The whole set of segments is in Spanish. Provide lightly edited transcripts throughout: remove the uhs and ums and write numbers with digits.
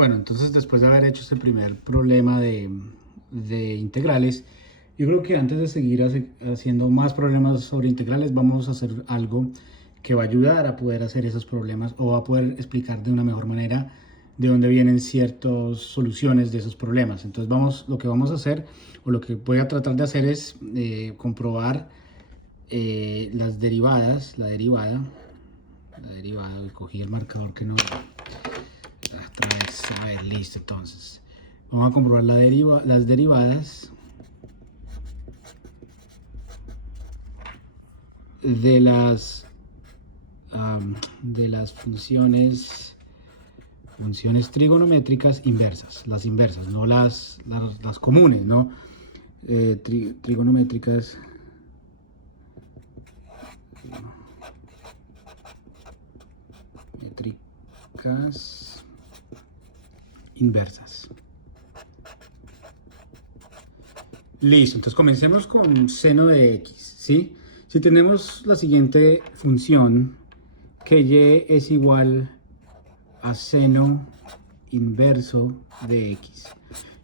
Bueno, entonces después de haber hecho ese primer problema de integrales, yo creo que antes de seguir haciendo más problemas sobre integrales, vamos a hacer algo que va a ayudar a poder hacer esos problemas o a poder explicar de una mejor manera de dónde vienen ciertas soluciones de esos problemas. Entonces lo que vamos a hacer, o lo que voy a tratar de hacer es comprobar las derivadas, la derivada, cogí el marcador que no... Otra vez, a ver, listo, entonces vamos a comprobar las derivadas de las funciones trigonométricas inversas, las inversas, no las comunes, ¿no? Trigonométricas inversas. Listo, entonces comencemos con seno de x, ¿sí? Si tenemos la siguiente función, que y es igual a seno inverso de x.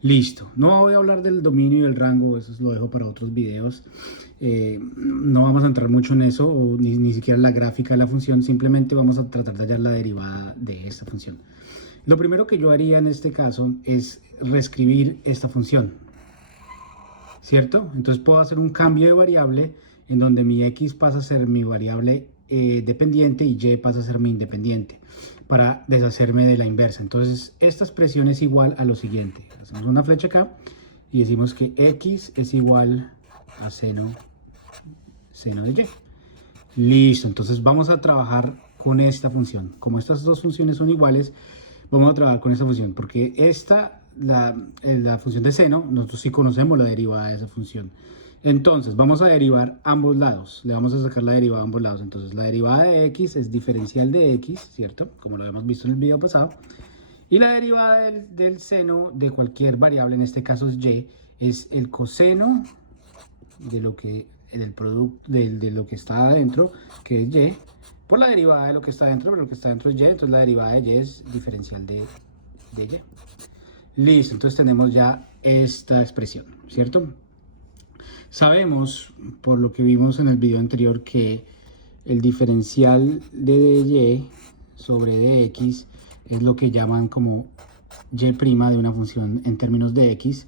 Listo, no voy a hablar del dominio y el rango, eso lo dejo para otros videos. No vamos a entrar mucho en eso, o ni siquiera en la gráfica de la función, simplemente vamos a tratar de hallar la derivada de esta función. Lo primero que yo haría en este caso es reescribir esta función, ¿cierto? Entonces puedo hacer un cambio de variable en donde mi x pasa a ser mi variable dependiente y y pasa a ser mi independiente para deshacerme de la inversa. Entonces esta expresión es igual a lo siguiente. Hacemos una flecha acá y decimos que x es igual a seno de y. Listo, entonces vamos a trabajar con esta función. Como estas dos funciones son iguales, vamos a trabajar con esta función, porque la función de seno, nosotros sí conocemos la derivada de esa función. Entonces vamos a derivar ambos lados, le vamos a sacar la derivada a ambos lados. Entonces la derivada de x es diferencial de x, ¿cierto? Como lo habíamos visto en el video pasado. Y la derivada del seno de cualquier variable, en este caso es y, es el coseno de lo que, del producto de lo que está adentro, que es y, por la derivada de lo que está dentro, pero lo que está dentro es y, entonces la derivada de y es diferencial de y. Listo, entonces tenemos ya esta expresión, ¿cierto? Sabemos, por lo que vimos en el video anterior, que el diferencial de dy sobre dx es lo que llaman como y' de una función en términos de x,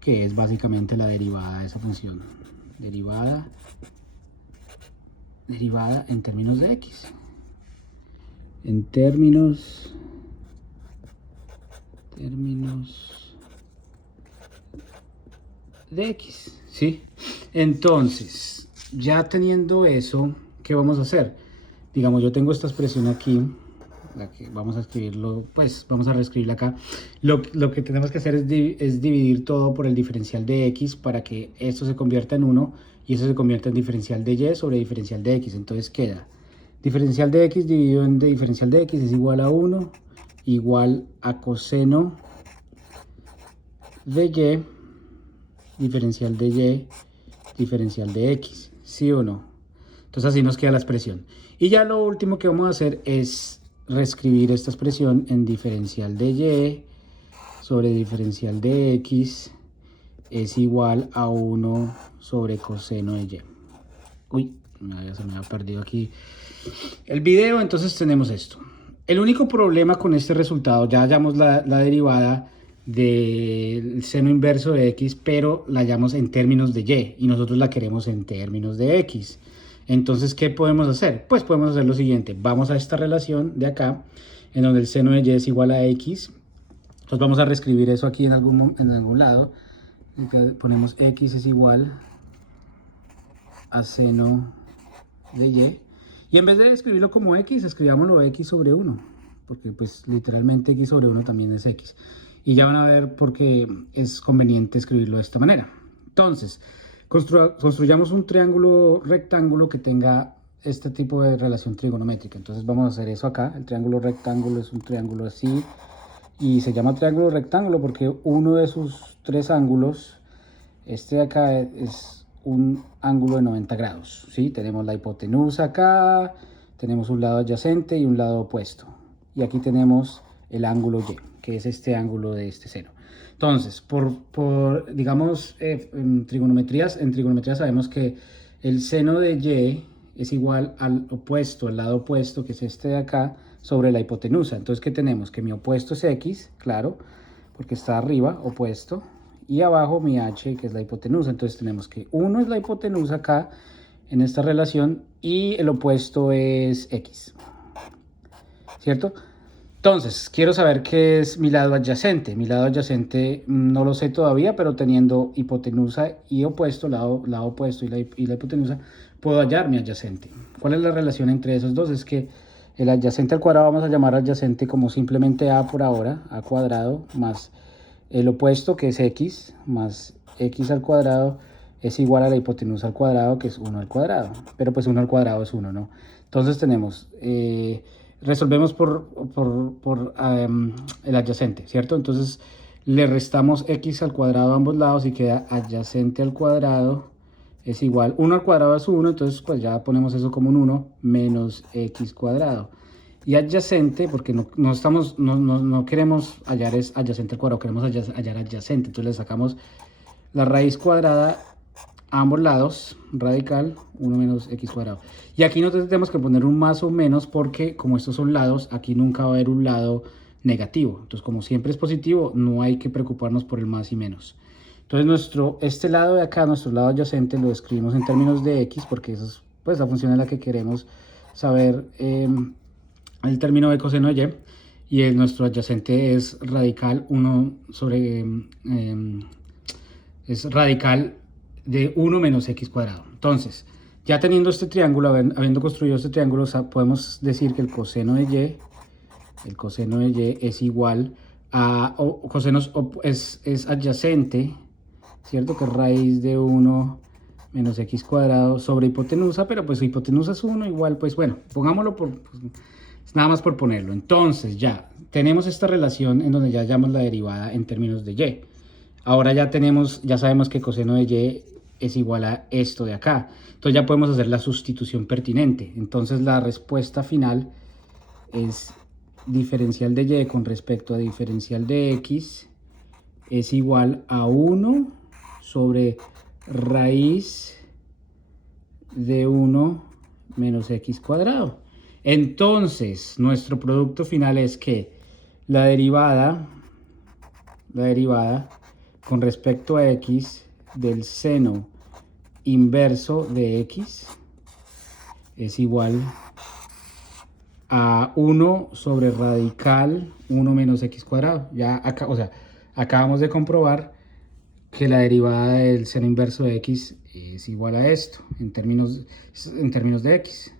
que es básicamente la derivada de esa función. Derivada en términos de x. En términos de x, ¿sí? Entonces, ya teniendo eso, ¿qué vamos a hacer? Digamos, yo tengo esta expresión aquí, la que vamos a escribirlo, pues vamos a reescribirla acá. Lo que tenemos que hacer es dividir todo por el diferencial de x para que esto se convierta en 1 y eso se convierta en diferencial de y sobre diferencial de x. Entonces queda diferencial de x dividido en diferencial de x es igual a 1 igual a coseno de y diferencial de y diferencial de x, ¿sí o no? Entonces así nos queda la expresión. Y ya lo último que vamos a hacer es reescribir esta expresión en diferencial de y sobre diferencial de x es igual a 1 sobre coseno de y. Uy, se me ha perdido aquí el video. Entonces tenemos esto. El único problema con este resultado, ya hallamos la derivada del seno inverso de x, pero la hallamos en términos de y nosotros la queremos en términos de x. Entonces, ¿qué podemos hacer? Pues podemos hacer lo siguiente. Vamos a esta relación de acá, en donde el seno de y es igual a x. Entonces vamos a reescribir eso aquí en algún lado. Acá ponemos x es igual a seno de y. Y en vez de escribirlo como x, escribámoslo x sobre 1. Porque pues literalmente x sobre 1 también es x. Y ya van a ver por qué es conveniente escribirlo de esta manera. Entonces, construyamos un triángulo rectángulo que tenga este tipo de relación trigonométrica. Entonces vamos a hacer eso acá. El triángulo rectángulo es un triángulo así. Y se llama triángulo rectángulo porque uno de sus tres ángulos, este de acá es un ángulo de 90 grados, ¿sí? Tenemos la hipotenusa acá, tenemos un lado adyacente y un lado opuesto. Y aquí tenemos el ángulo y. que es este ángulo de este seno. Entonces, digamos, en trigonometría sabemos que el seno de y es igual al opuesto, al lado opuesto, que es este de acá, sobre la hipotenusa. Entonces, ¿qué tenemos? Que mi opuesto es x, claro, porque está arriba, opuesto, y abajo mi h, que es la hipotenusa. Entonces tenemos que 1 es la hipotenusa acá, en esta relación, y el opuesto es x, ¿cierto? Entonces, quiero saber qué es mi lado adyacente. Mi lado adyacente no lo sé todavía, pero teniendo hipotenusa y opuesto, lado opuesto y la hipotenusa, puedo hallar mi adyacente. ¿Cuál es la relación entre esos dos? Es que el adyacente al cuadrado vamos a llamar adyacente como simplemente a por ahora, a cuadrado, más el opuesto, que es x, más x al cuadrado, es igual a la hipotenusa al cuadrado, que es 1 al cuadrado. Pero pues 1 al cuadrado es 1, ¿no? Entonces tenemos... resolvemos por el adyacente, ¿cierto? Entonces le restamos x al cuadrado a ambos lados y queda adyacente al cuadrado es igual, 1 al cuadrado es 1, entonces pues ya ponemos eso como un 1 menos x cuadrado. Y adyacente, porque no queremos hallar es adyacente al cuadrado, queremos hallar adyacente, entonces le sacamos la raíz cuadrada a ambos lados, radical, 1 menos x cuadrado. Y aquí no tenemos que poner un más o menos porque como estos son lados, aquí nunca va a haber un lado negativo. Entonces, como siempre es positivo, no hay que preocuparnos por el más y menos. Entonces, este lado de acá, nuestro lado adyacente, lo escribimos en términos de x porque esa es pues, la función en la que queremos saber el término de coseno de y. Y nuestro adyacente es radical 1 sobre... es radical de 1 menos x cuadrado. Entonces, ya teniendo este triángulo, habiendo construido este triángulo, podemos decir que el coseno de y es igual a, es adyacente, ¿cierto? Que es raíz de 1 menos x cuadrado sobre hipotenusa, pero pues hipotenusa es 1, igual, pues bueno, pongámoslo nada más por ponerlo. Entonces ya tenemos esta relación en donde ya hallamos la derivada en términos de y. Ahora ya sabemos que coseno de y es igual a esto de acá. Entonces ya podemos hacer la sustitución pertinente. Entonces la respuesta final es diferencial de y con respecto a diferencial de x es igual a 1 sobre raíz de 1 menos x cuadrado. Entonces nuestro producto final es que la derivada con respecto a x del seno inverso de x es igual a 1 sobre radical 1 menos x cuadrado. Ya acá, o sea, acabamos de comprobar que la derivada del seno inverso de x es igual a esto en términos de x.